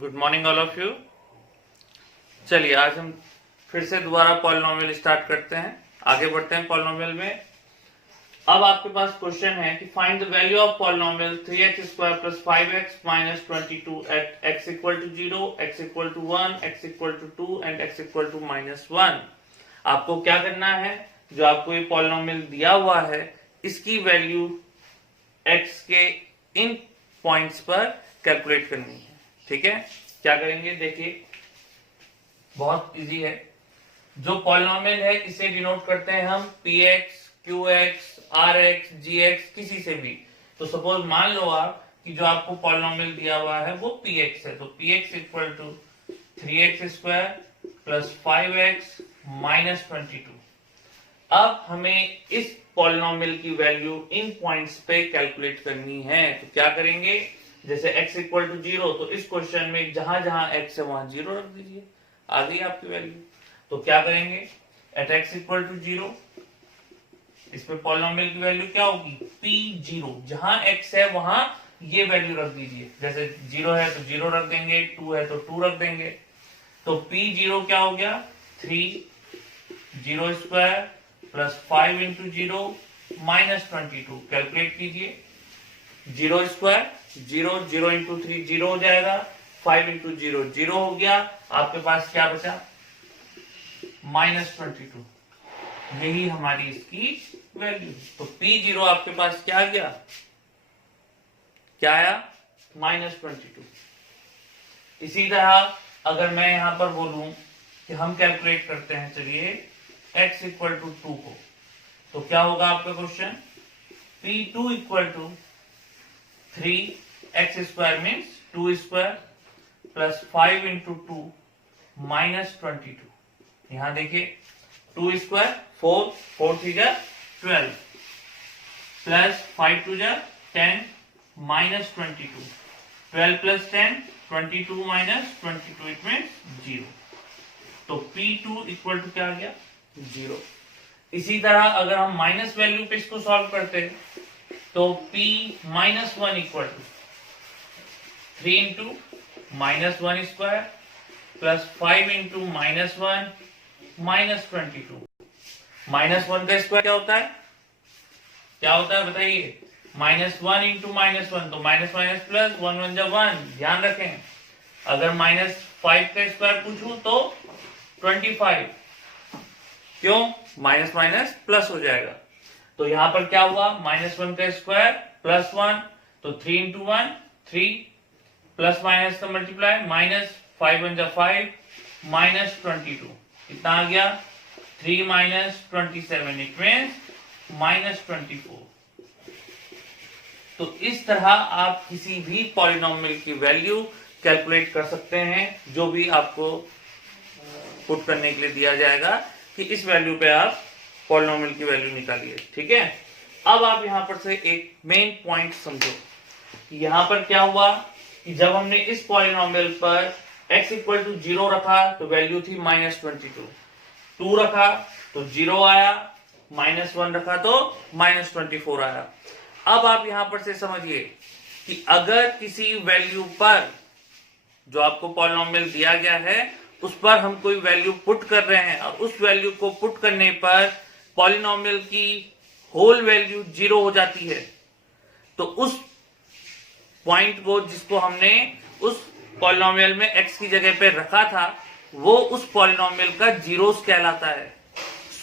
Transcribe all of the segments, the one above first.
Good morning all of you. चलिए आज हम फिर से दोबारा पॉलिनोमियल स्टार्ट करते हैं, आगे बढ़ते हैं पॉलिनोमियल में। अब आपके पास क्वेश्चन है कि find the value of polynomial 3x² + 5x - 22 at x = 0, x = 1, x = 2 and x = -1। आपको क्या करना है, जो आपको ये पॉलिनोमियल दिया हुआ है इसकी वैल्यू x के इन पॉइंट्स पर कैलकुलेट करनी है। ठीक है, क्या करेंगे देखिए, बहुत इजी है। जो पॉलिनोमियल है इसे डिनोट करते हैं हम px, qx, rx, gx किसी से भी। तो सपोज मान लो आप कि जो आपको पॉलिनोमियल दिया हुआ है वो px है, तो px = 3x² + 5x - 22। अब हमें इस पॉलिनोमियल की वैल्यू इन पॉइंट्स पे कैलकुलेट करनी है। तो क्या करेंगे, जैसे x = 0, तो इस क्वेश्चन में जहां जहां x है वहां 0 रख दीजिए, आ गई आपकी वैल्यू। तो क्या करेंगे, एट x = 0 इस पे पॉलिनोमियल की वैल्यू क्या होगी, p0। जहां x है वहां ये वैल्यू रख दीजिए, जैसे 0 है तो 0 रख देंगे, 2 है तो 2 रख देंगे। तो p0 क्या हो गया, 3 0² + 5 × 0 - 22। कैलकुलेट कीजिए, 0² 0 0 × 3 0 हो जाएगा, 5 × 0 0 हो गया। आपके पास क्या बचा, -22। यही हमारी इसकी वैल्यू। तो p0 आपके पास क्या आ गया, क्या आया, -22। इसी तरह अगर मैं यहां पर बोलूं कि हम कैलकुलेट करते हैं, चलिए x = 2 को, तो क्या होगा आपका क्वेश्चन, p2 = 3x² मीन्स 2² + 5 × 2 - 22। यहां देखिए 2² 4 4 3 12 प्लस 5 2 10 - 22। 12 + 10 22 - 22 it means 0। तो p2 = क्या आ गया, 0। इसी तरह अगर हम माइनस वैल्यू पे इसको सॉल्व करते हैं तो p - 1 = 3 × -1² + 5 × -1 - 22। -1 का स्क्वायर क्या होता है, क्या होता है बताइए, -1 × -1, तो माइनस माइनस प्लस, 1 1 = 1। ध्यान रखें, अगर -5 का स्क्वायर पूछूं तो 25, क्यों, माइनस माइनस प्लस हो जाएगा। तो यहां पर क्या हुआ, -1 का स्क्वायर +1, तो 3 × 1 3, प्लस माइनस का मल्टीप्लाई, -5 1 = 5 -22 कितना आ गया, 3 - 27 इट मीन्स -24। तो इस तरह आप किसी भी पॉलिनोमियल की वैल्यू कैलकुलेट कर सकते हैं, जो भी आपको पुट करने के लिए दिया जाएगा कि इस वैल्यू पे आप पॉलिनोमियल की वैल्यू निकालिए। ठीक है, अब आप यहां पर से एक मेन पॉइंट समझो कि यहां पर क्या हुआ कि जब हमने इस पॉलिनोमियल पर x = 0 रखा तो वैल्यू थी -22, 2 रखा तो 0 आया, -1 रखा तो -24 आया। अब आप यहां पर से समझिए कि अगर किसी वैल्यू पर, जो आपको पॉलिनोमियल दिया गया है उस पर हम कोई वैल्यू पुट कर रहे हैं और उस वैल्यू को पुट करने पर पॉलिनोमियल की होल वैल्यू 0 हो जाती है, तो उस पॉइंट को, जिसको हमने उस पॉलिनोमियल में x की जगह पे रखा था, वो उस पॉलिनोमियल का जीरोस कहलाता है,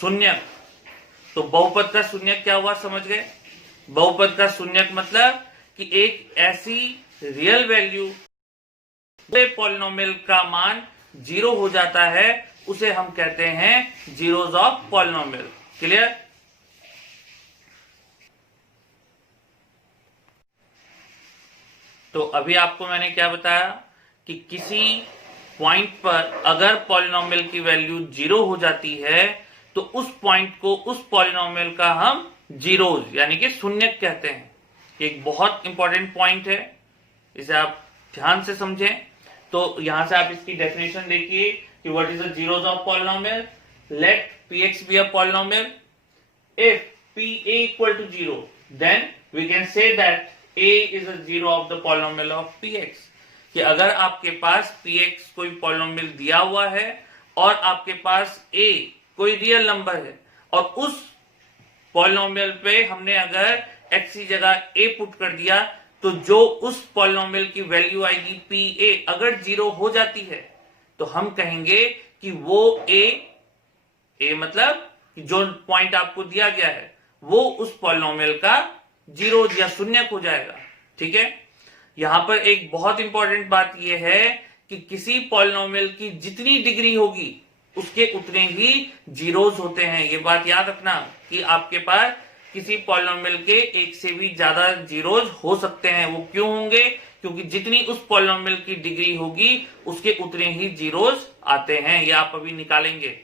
शून्यक। तो बहुपद का शून्यक क्या हुआ, समझ गए। बहुपद का शून्यक मतलब कि एक ऐसी रियल वैल्यू पॉलिनोमियल का मान 0 हो जाता है, उसे हम कहते हैं जीरोस ऑफ पॉलिनोमियल। क्लियर। तो अभी आपको मैंने क्या बताया कि किसी पॉइंट पर अगर पॉलिनोमियल की वैल्यू 0 हो जाती है तो उस पॉइंट को, उस पॉलिनोमियल का हम जीरोस यानी कि शून्यक कहते हैं। एक बहुत इंपॉर्टेंट पॉइंट है, इसे आप ध्यान से समझें। तो यहां से आप इसकी डेफिनेशन देखिए कि what is the zeros of polynomial. Let px be a polynomial, if pa = 0 then we can say that a is a zero of the polynomial of px. कि अगर आपके पास px कोई पॉलिनोमियल दिया हुआ है और आपके पास a कोई रियल नंबर है और उस पॉलिनोमियल पे हमने अगर x की जगह a पुट कर दिया तो जो उस पॉलिनोमियल की वैल्यू आएगी pa अगर 0 हो जाती है तो हम कहेंगे कि वो a मतलब जो पॉइंट आपको दिया गया है वो उस पॉलिनोमियल का 0 या शून्यक हो जाएगा। ठीक है, यहां पर एक बहुत इंपॉर्टेंट बात यह है कि किसी पॉलिनोमियल की जितनी डिग्री होगी उसके उतने ही जीरोस होते हैं। ये बात याद रखना कि आपके पास किसी पॉलिनोमियल के एक से भी ज्यादा जीरोस हो सकते हैं। वो क्यों होंगे? क्योंकि जितनी उस पॉलिनोमियल की डिग्री होगी उसके उतने ही जीरोस आते हैं। ये आप अभी निकालेंगे।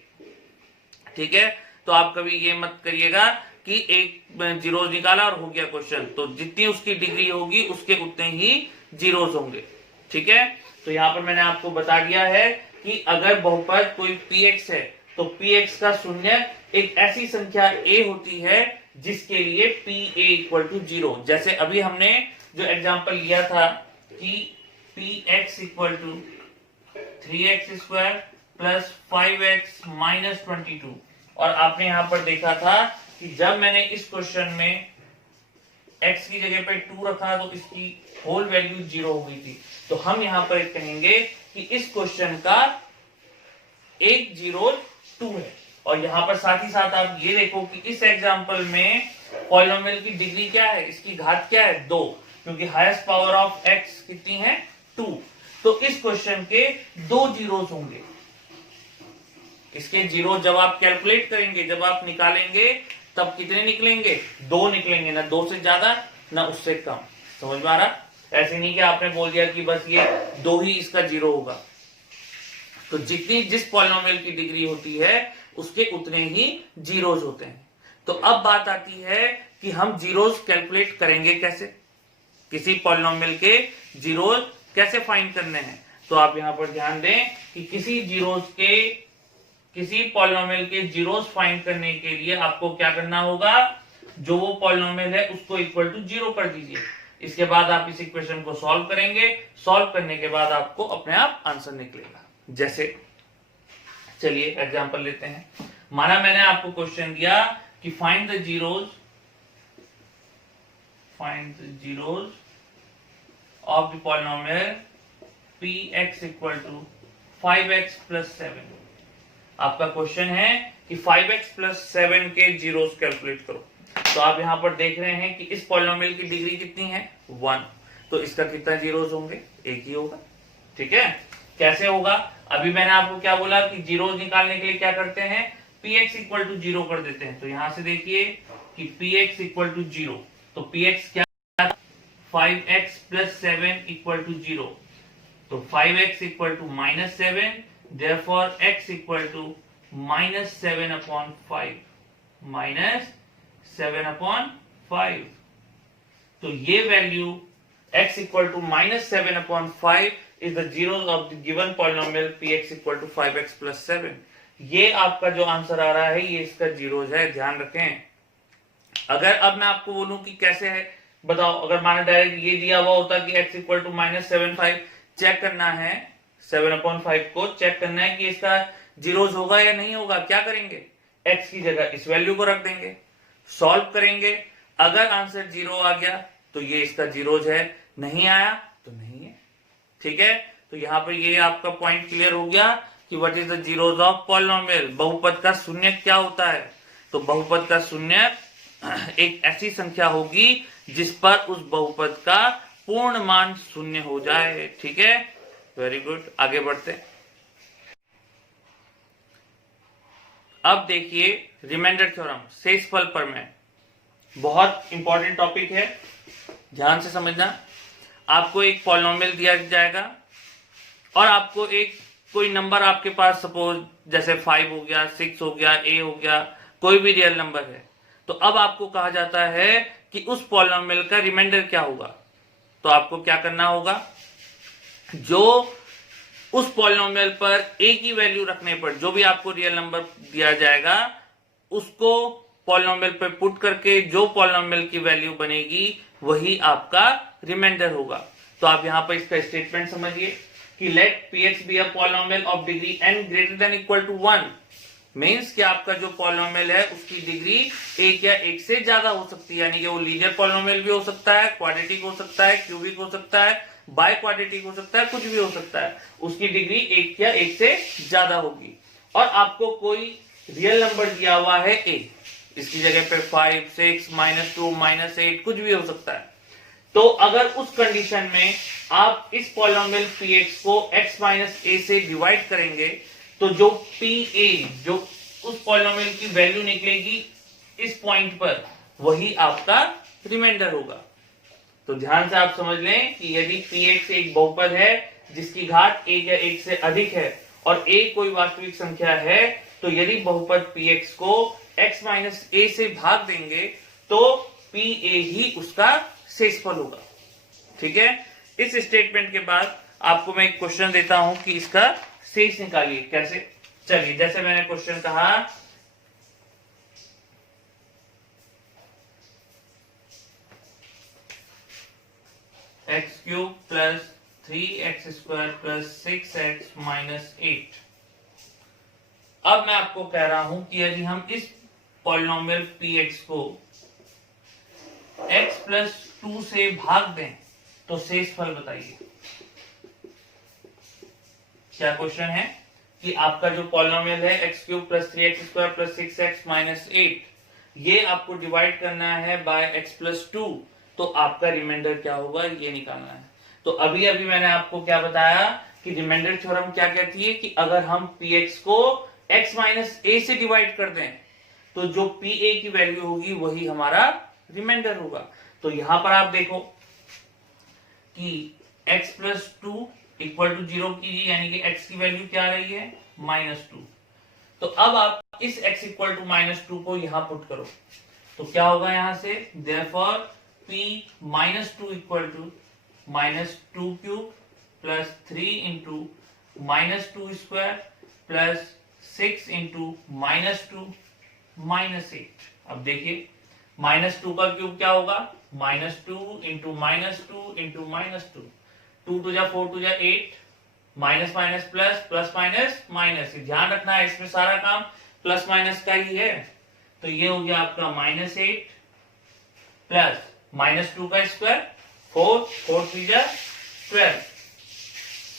ठीक है, तो आप कभी ये मत करिएगा कि एक जीरोस निकाला और हो गया क्वेश्चन, तो जितनी उसकी डिग्री होगी उसके उतने ही जीरोस होंगे। ठीक है, तो यहां पर मैंने आपको बता दिया है कि अगर बहुपद कोई px है तो px का शून्य एक ऐसी संख्या a होती है जिसके लिए pa इक्वल टू 0। जैसे अभी हमने जो एग्जांपल लिया था कि px equal to 3x square plus 5x minus 22, और आपने यहां पर देखा था कि जब मैंने इस क्वेश्चन में x की जगह पे 2 रखा तो इसकी होल वैल्यू 0 हो गई थी। तो हम यहां पर कहेंगे कि इस क्वेश्चन का एक जीरो 2 है। और यहां पर साथ ही साथ आप ये देखो कि इस एग्जांपल में पॉलिनोमियल की डिग्री क्या है, इसकी घात क्या है, 2, क्योंकि हाईएस्ट पावर ऑफ x कितनी है, 2। तो इस क्वेश्चन के 2 जीरोस होंगे। इसके जीरो जब आप कैलकुलेट करेंगे, जब आप निकालेंगे तब कितने निकलेंगे, 2 निकलेंगे, ना 2 से ज्यादा ना उससे कम। समझ में आ रहा? ऐसे नहीं कि आपने बोल दिया कि बस ये 2 ही इसका जीरो होगा। तो जितनी जिस पॉलिनोमियल की डिग्री होती है उसके उतने ही जीरोस होते हैं। तो अब बात आती है कि हम जीरोस कैलकुलेट करेंगे कैसे, किसी पॉलिनोमियल के जीरोस कैसे फाइंड करने हैं। तो आप यहां पर ध्यान दें कि किसी पॉलिनोमियल के जीरोस फाइंड करने के लिए आपको क्या करना होगा, जो वो पॉलिनोमियल है उसको इक्वल टू 0 कर दीजिए। इसके बाद आप इस इक्वेशन को सॉल्व करेंगे, सॉल्व करने के बाद आपको अपने आप आंसर निकलेगा। जैसे चलिए एग्जांपल लेते हैं। माना मैंने आपको क्वेश्चन दिया कि find the zeros of the polynomial px equal to 5x plus 7। आपका क्वेश्चन है कि 5x प्लस 7 के जीरोस कैलकुलेट करो। तो आप यहां पर देख रहे हैं कि इस पॉलिनोमियल की डिग्री कितनी है, 1। तो इसका कितना जीरोस होंगे, एक ही होगा। ठीक है, कैसे होगा? अभी मैंने आपको क्या बोला कि जीरोस निकालने के लिए क्या करते हैं, px इक्वल टू 0 कर देते हैं। तो यहां से देखिए कि px इक्वल टू 0, तो px क्या, 5x प्लस 7 इक्वल टू 0। तो 5x equal to minus 7, therefore x equal to minus 7 upon 5, minus 7 upon 5। तो ये value x equal to minus 7 upon 5 is the zeros of the given polynomial px equal to 5x plus 7। ये आपका जो answer आ रहा है ये इसका zeros है, ध्यान रखें। अगर अब मैं आपको बोलूं कि कैसे है, बताओ, अगर माना डायरेक्ट ये दिया हुआ होता कि x equal to minus 7.5, check करना है 7/5 को चेक करना है कि इसका जीरोस होगा या नहीं होगा। क्या करेंगे, x की जगह इस वैल्यू को रख देंगे, सॉल्व करेंगे। अगर आंसर 0 आ गया तो ये इसका जीरोस है, नहीं आया तो नहीं है। ठीक है, तो यहां पर ये आपका पॉइंट क्लियर हो गया कि what is the zeros of polynomial. बहुपद का शून्य क्या होता है? तो बहुपद का शून्य एक ऐसी संख्या होगी जिस पर उस बहुपद का पूर्ण मान शून्य हो जाए। ठीक है, वेरी गुड, आगे बढ़ते हैं। अब देखिए रिमाइंडर थ्योरम, शेषफल प्रमेय, बहुत इंपॉर्टेंट टॉपिक है, ध्यान से समझना। आपको एक पॉलिनोमियल दिया जाएगा और आपको एक कोई नंबर आपके पास सपोज जैसे 5 हो गया, 6 हो गया, a हो गया, कोई भी रियल नंबर है। तो अब आपको कहा जाता है कि उस पॉलिनोमियल का रिमाइंडर क्या होगा। तो आपको क्या करना होगा, जो उस पॉलिनोमियल पर a की वैल्यू रखने पर जो भी आपको रियल नंबर दिया जाएगा उसको पॉलिनोमियल पर पुट करके जो पॉलिनोमियल की वैल्यू बनेगी वही आपका रिमाइंडर होगा। तो आप यहाँ पर इसका स्टेटमेंट समझिए कि let px be a polynomial of degree n greater than equal to 1, means कि आपका जो पॉलिनोमियल है उसकी डिग्री एक या एक से ज्यादा हो सकती है, यानी कि वो लीनियर पॉलिनोमियल भी हो सकता है, क्वाड्रेटिक हो सकता है, क्यूबिक हो सकता है, बाय क्वाड्रेटिक हो सकता है, कुछ भी हो सकता है, उसकी डिग्री एक या एक से ज्यादा होगी। और आपको कोई रियल नंबर दिया हुआ है a, इसकी जगह पे 5, 6, -2, -8 कुछ भी हो सकता है। तो अगर उस कंडीशन में आप इस पॉलिनोमियल px को x - a से डिवाइड करेंगे तो जो pa, जो उस पॉलिनोमियल की वैल्यू निकलेगी इस पॉइंट पर, वही आपका रिमाइंडर होगा। तो ध्यान से आप समझ लें कि यदि px एक बहुपद है जिसकी घात 1 या 1 से अधिक है और a कोई वास्तविक संख्या है, तो यदि बहुपद px को x - a से भाग देंगे तो pa ही उसका शेषफल होगा। ठीक है, इस स्टेटमेंट के बाद आपको मैं एक क्वेश्चन देता हूं कि इसका शेष निकालिए कैसे। चलिए, जैसे मैंने क्वेश्चन कहा x³ + 3x² + 6x - 8। अब मैं आपको कह रहा हूं कि यदि हम इस पॉलिनोमियल px को x + 2 से भाग दें तो शेषफल बताइए। क्या क्वेश्चन है कि आपका जो पॉलिनोमियल है x³ + 3x² + 6x - 8, ये आपको डिवाइड करना है बाय x + 2, तो आपका रिमाइंडर क्या होगा ये निकालना है। तो अभी अभी मैंने आपको क्या बताया कि रिमाइंडर थ्योरम क्या कहती है कि अगर हम px को x - a से डिवाइड कर दें तो जो pa की वैल्यू होगी वही हमारा रिमाइंडर होगा। तो यहां पर आप देखो कि x + 2 = 0 कीजिए, यानी कि x की वैल्यू क्या आ रही है -2। तो अब आप इस x = -2 को यहां पुट करो तो क्या होगा यहां से, therefore p - 2 = -2³ + 3 × -2² + 6 × -2 -8। अब देखिए -2 का क्यूब क्या होगा, -2 × -2 × -2, 2 × 4 × 8, minus minus plus, plus minus minus. ध्यान रखना है इसमें सारा काम प्लस माइनस का ही है। तो ये हो गया आपका -8 प्लस -2 का स्क्वायर 4, 4 3 जा 12,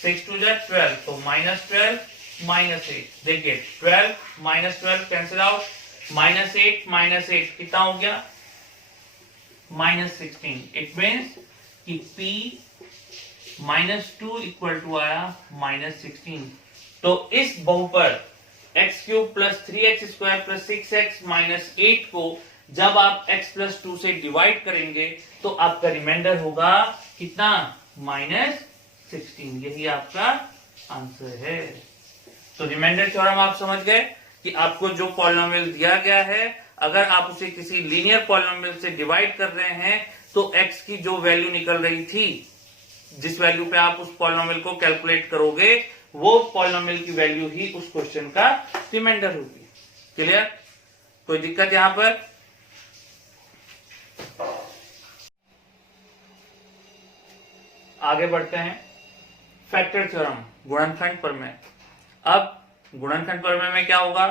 6 2 जा 12, तो -12 -8। देखिए 12 -12 कैंसिल आउट, -8 कितना हो गया -16। इट मीन्स कि P -2 इक्वल टू आया -16। तो इस बहुपद x³ + 3x² + 6x - 8 को जब आप x + 2 से डिवाइड करेंगे तो आपका रिमाइंडर होगा कितना -16। यही आपका आंसर है। तो रिमाइंडर थ्योरम आप समझ गए कि आपको जो पॉलिनोमियल दिया गया है, अगर आप उसे किसी लीनियर पॉलिनोमियल से डिवाइड कर रहे हैं तो x की जो वैल्यू निकल रही थी, जिस वैल्यू पे आप उस पॉलिनोमियल को कैलकुलेट करोगे, वो पॉलिनोमियल की वैल्यू ही उस क्वेश्चन का रिमाइंडर होगी। क्लियर? कोई दिक्कत यहां पर? आगे बढ़ते हैं। फैक्टर थ्योरम, गुणनखंड प्रमेय। अब गुणनखंड प्रमेय में क्या होगा,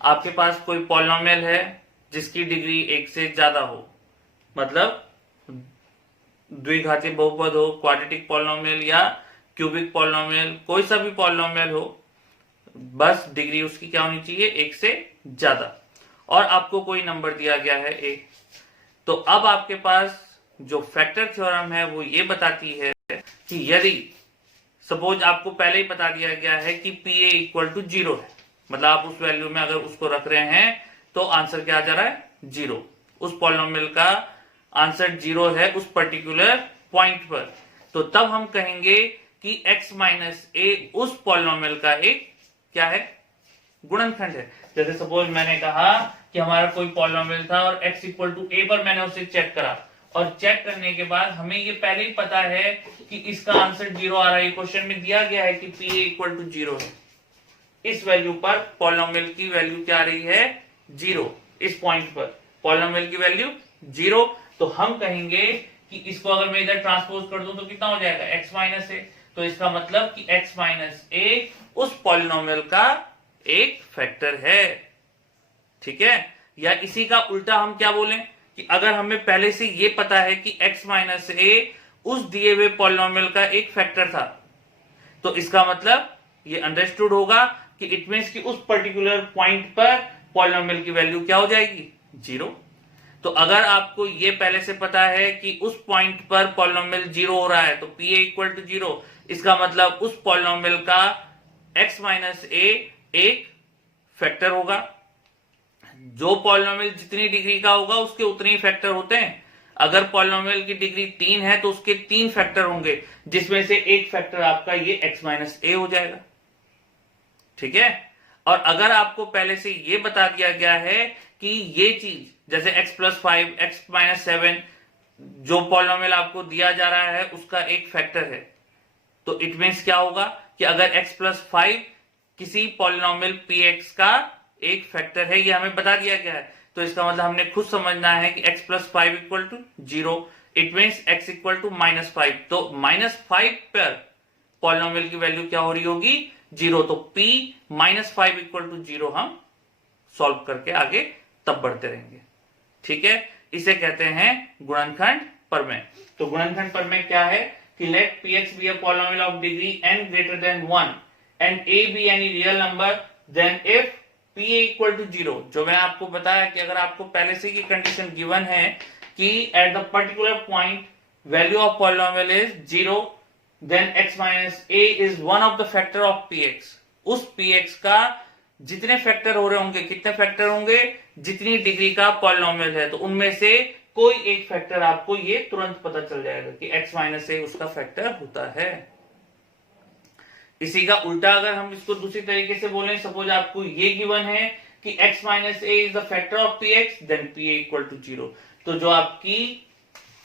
आपके पास कोई पॉलिनोमियल है जिसकी डिग्री 1 से ज्यादा हो, मतलब द्विघाती बहुपद हो, क्वाड्रेटिक पॉलिनोमियल या क्यूबिक पॉलिनोमियल, कोई सा भी पॉलिनोमियल हो, बस डिग्री उसकी क्या होनी चाहिए 1 से ज्यादा, और आपको कोई नंबर दिया गया है a। तो अब आपके पास जो फैक्टर थ्योरम है वो ये बताती है कि यदि सपोज आपको पहले ही बता दिया गया है कि pa = 0 है, मतलब आप उस वैल्यू में अगर उसको रख रहे हैं तो आंसर क्या आ जा रहा है 0। उस पॉलिनोमियल का आंसर 0 है उस पर्टिकुलर पॉइंट पर, तो तब हम कहेंगे कि x - a उस पॉलिनोमियल का एक क्या है, गुणनखंड है। जैसे सपोज मैंने कहा कि हमारा कोई पॉलिनोमियल था और x = a पर मैंने उसे चेक करा, और चेक करने के बाद हमें ये पहले ही पता है कि इसका आंसर 0 आ रहा है। क्वेश्चन में दिया गया है कि pa = 0 है। इस वैल्यू पर पॉलिनोमियल की वैल्यू क्या आ रही है 0। इस पॉइंट पर पॉलिनोमियल की वैल्यू 0, तो हम कहेंगे कि इसको अगर मैं इधर ट्रांसपोज कर दूं तो कितना हो जाएगा x माइनस ए। तो इसका मतलब कि x माइनस ए उस पॉलिनोमियल का एक फैक्टर है। ठीक है, या इसी का उल्टा हम क्या बोलें कि अगर हमें पहले से ये पता है कि x माइनस ए उस दिए हुए पॉलिनोमियल का एक फैक्टर था, तो इसका मतलब ये अंडरस्टूड होगा कि इट मींस कि उस पर्टिकुलर पॉइंट पर पॉलिनोमियल की वैल्यू क्या हो जाएगी, 0। तो अगर आपको ये पहले से पता है कि उस पॉइंट पर पॉलिनोमियल 0 हो रहा है तो पी ए इक्वल टू 0, इसका मतलब उस पॉलिनोमियल का x माइनस ए एक फैक्टर होगा। जो पॉलिनोमियल जितनी डिग्री का होगा उसके उतने ही फैक्टर होते हैं। अगर पॉलिनोमियल की डिग्री 3 है तो उसके 3 फैक्टर होंगे, जिसमें से एक फैक्टर आपका ये x माइनस ए हो जाएगा। ठीक है, और अगर आपको पहले से ये बता दिया गया है कि ये चीज जैसे x प्लस 5, x माइनस 7 जो पॉलिनोमियल आपको दिया जा रहा है उसका एक फैक्टर है, तो इट मीन्स क्या होगा कि अगर x प्लस 5 किसी पॉलिनोमियल px का एक फैक्टर है, ये हमें बता दिया गया है, तो इसका मतलब हमने खुद समझना है कि x plus 5 equal to 0, it means x equal to minus 5। तो माइनस 5 पर पॉलिनोमियल की वैल्यू क्या हो रही होगी, 0। तो p माइनस 5 इक्वल टू 0 हम सॉल्व करके आगे तब बढ़ते रहेंगे। ठीक है, इसे कहते हैं गुणनखंड प्रमेय। तो गुणनखंड प्रमेय क्या है कि let px be a polynomial of degree n greater than 1 and a be any real number, then if pa equal to 0, जो मैंने आपको बताया कि अगर आपको पहले से ये कंडीशन गिवन है कि at the particular point value of polynomial is 0, then x minus a is one of the factor of px। उस px का जितने फैक्टर हो रहे होंगे, कितने फैक्टर होंगे, जितनी डिग्री का पॉलिनोमियल है, तो उनमें से कोई एक फैक्टर आपको ये तुरंत पता चल जाएगा कि x माइनस ए उसका फैक्टर होता है। इसी का उल्टा अगर हम इसको दूसरी तरीके से बोलें, सपोज आपको ये गिवन है कि x minus a is the factor of px, then pa equal to 0। तो जो आपकी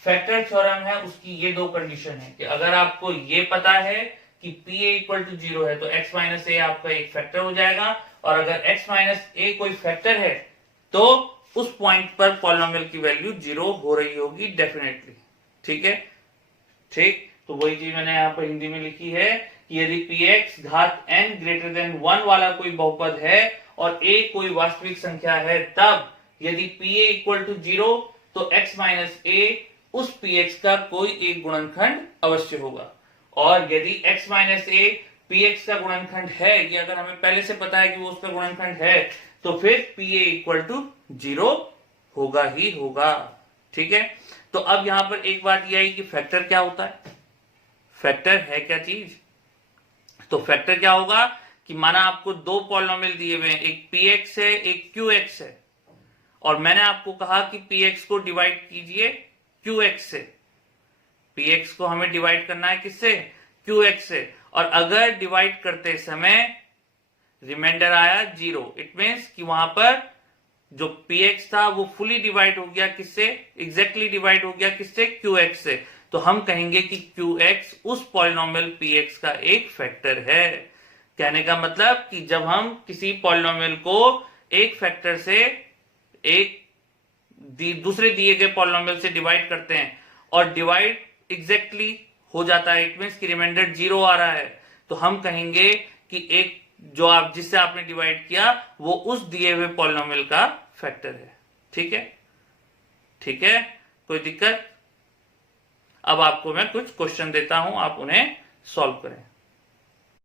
फैक्टर थ्योरम है उसकी ये दो कंडीशन है कि अगर आपको ये पता है कि pa इक्वल टू 0 है तो x माइनस ए आपका एक फैक्टर हो जाएगा, और अगर x माइनस ए कोई फैक्टर है तो उस पॉइंट पर पॉलिनोमियल की वैल्यू 0 हो रही होगी डेफिनेटली। ठीक है, ठीक, तो वही चीज मैंने यहाँ पर हिंदी में लिखी है कि यदि px घात n ग्रेटर देन 1 वाला कोई बहुपद है और a कोई वास्तविक संख्या है, तब यदि pa इक्वल टू 0 तो x माइनस ए उस px का कोई एक गुणनखंड अवश्य होगा। और यदि x माइनस ए px का गुणनखंड है, ये अगर हमें पहले से पता है कि वो उसका गुणनखंड है, तो फिर pa इक्वल टू 0 होगा ही होगा। ठीक है, तो अब यहां पर एक बात यह है कि फैक्टर क्या होता है, फैक्टर है क्या चीज। तो फैक्टर क्या होगा कि माना आपको दो पॉलिनोमियल दिए हुए हैं, एक px है एक qx है, और मैंने आपको कहा कि px को डिवाइड कीजिए qx से। px को हमें डिवाइड करना है किससे, qx से, और अगर डिवाइड करते समय रिमाइंडर आया 0, इट मीन्स कि वहां पर जो px था वो फुली डिवाइड हो गया किससे, एग्जैक्टली डिवाइड हो गया किससे, qx से। तो हम कहेंगे कि qx उस पॉलिनोमियल px का एक फैक्टर है। कहने का मतलब कि जब हम किसी पॉलिनोमियल को एक फैक्टर से एक दूसरे दिए गए पॉलिनोमियल से डिवाइड करते हैं और डिवाइड एग्जैक्टली हो जाता है, इट मीन्स कि रिमाइंडर 0 आ रहा है, तो हम कहेंगे कि एक जो आप जिससे आपने डिवाइड किया वो उस दिए हुए पॉलिनोमियल का फैक्टर है। ठीक है, ठीक है, कोई दिक्कत। अब आपको मैं कुछ क्वेश्चन देता हूं, आप उन्हें सॉल्व करें।